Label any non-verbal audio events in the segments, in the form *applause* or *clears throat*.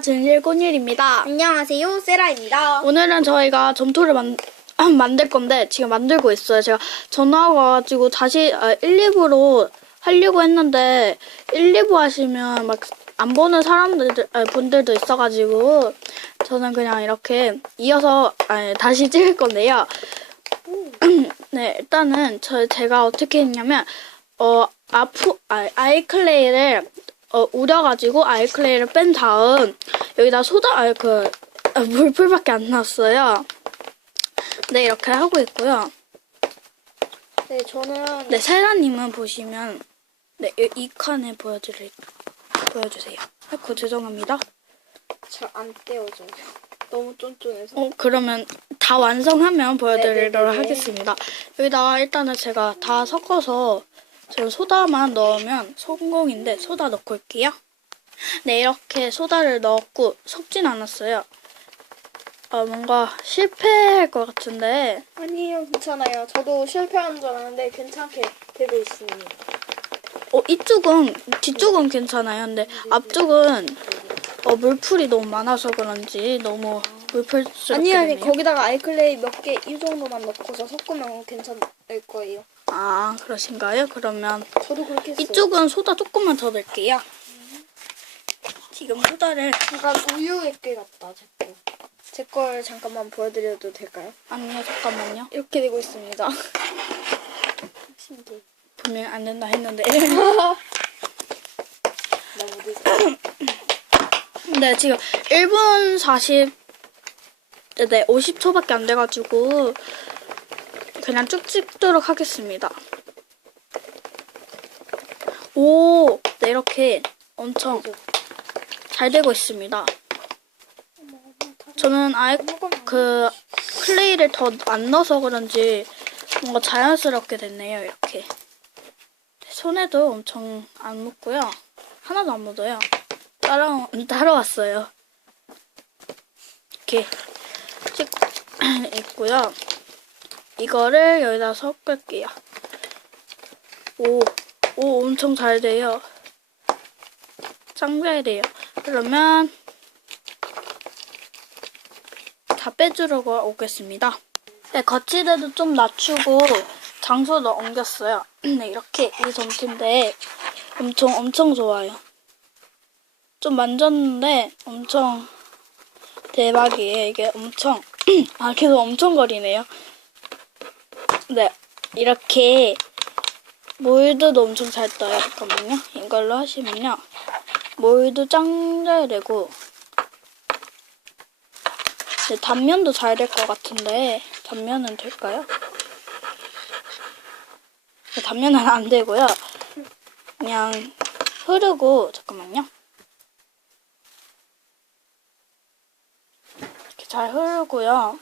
진실 꽃일입니다. 안녕하세요, 세라입니다. 오늘은 저희가 점토를 만, *clears throat* 만들 건데 지금 만들고 있어요. 제가 전화가 와가지고 다시 아, 1, 2부로 하려고 했는데 1, 2부 하시면 막 안 보는 사람들 아, 분들도 있어가지고 저는 그냥 이렇게 이어서 아니, 다시 찍을 건데요. *clears throat* 네 일단은 저 제가 어떻게 했냐면 어 아프 아, 아이클레이를 어, 우려가지고 아이클레이를 뺀 다음 여기다 소다 아그 물풀밖에 안 나왔어요. 네 이렇게 하고 있고요. 네, 저는 네 세라님은 보시면 네이 이 칸에 보여드릴 보여주세요. 아이고 죄송합니다. 잘 안 떼어져요. 너무 쫀쫀해서. 어 그러면 다 완성하면 보여드리도록 네네네. 하겠습니다. 여기다가 일단은 제가 다 섞어서 지금 소다만 넣으면 성공인데 소다 넣고 올게요. 네 이렇게 소다를 넣었고 섞진 않았어요. 어 뭔가 실패할 것 같은데 아니에요, 괜찮아요. 저도 실패한 줄 알았는데 괜찮게 되고 있습니다. 어 이쪽은 뒤쪽은 괜찮아요. 근데 앞쪽은 어 물풀이 너무 많아서 그런지 너무 물풀스럽게 아니, 아니. 거기다가 아이클레이 몇 개 이 정도만 넣고서 섞으면 괜찮을 거예요. 아 그러신가요? 그러면 저도 그렇게 했어요. 이쪽은 소다 조금만 더 넣을게요. 지금 소다를 약간 우유 액괴 같다, 제 거. 제 걸 잠깐만 보여드려도 될까요? 아니요 잠깐만요. 이렇게 되고 있습니다. 신기해. 분명 안 된다 했는데 너무 *laughs* 늦어. 네 지금 1분 40 네, 50초밖에 안 돼가지고 그냥 쭉 찍도록 하겠습니다. 오, 네 이렇게 엄청 잘 되고 있습니다. 저는 아예 그 클레이를 더 안 넣어서 그런지 뭔가 자연스럽게 됐네요. 이렇게 손에도 엄청 안 묻고요. 하나도 안 묻어요. 따라 따라왔어요. 이렇게 찍 *clears throat* 있고요. 이거를 여기다 섞을게요. 오, 오 엄청 잘 돼요. 짱 잘 돼요. 그러면 다 빼주려고 오겠습니다. 네, 거치대도 좀 낮추고 장소도 옮겼어요. *clears throat* 네, 이렇게 이 점토인데 엄청 엄청 좋아요. 좀 만졌는데 엄청 대박이에요. 이게 엄청 *clears throat* 아 계속 엄청 거리네요. 네, 이렇게 몰드도 엄청 잘 떠요. 잠깐만요. 이걸로 하시면요. 몰드 짱잘 되고 네, 단면도 잘 될 것 같은데 단면은 될까요? 네, 단면은 안 되고요. 그냥 흐르고 잠깐만요. 이렇게 잘 흐르고요.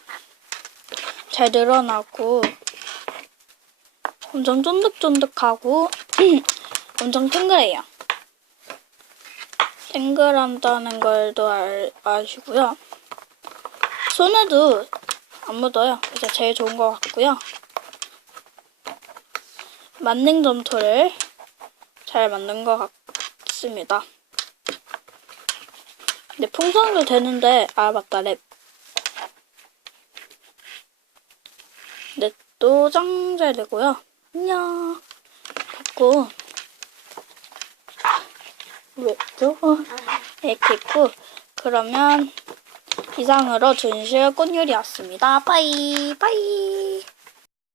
잘 늘어나고 엄청 쫀득쫀득하고 *clears throat* 엄청 탱글해요. 탱글한다는 걸도 알, 아시고요. 손에도 안 묻어요. 이제 제일 좋은 것 같고요. 만능 점토를 잘 만든 것 같습니다. 근데 풍선도 되는데 아 맞다 랩. 랩도 짱 잘 되고요. 안녕. 됐고 랩도 이렇게 있고 그러면 이상으로 준실 꽃요리였습니다. 빠이 빠이.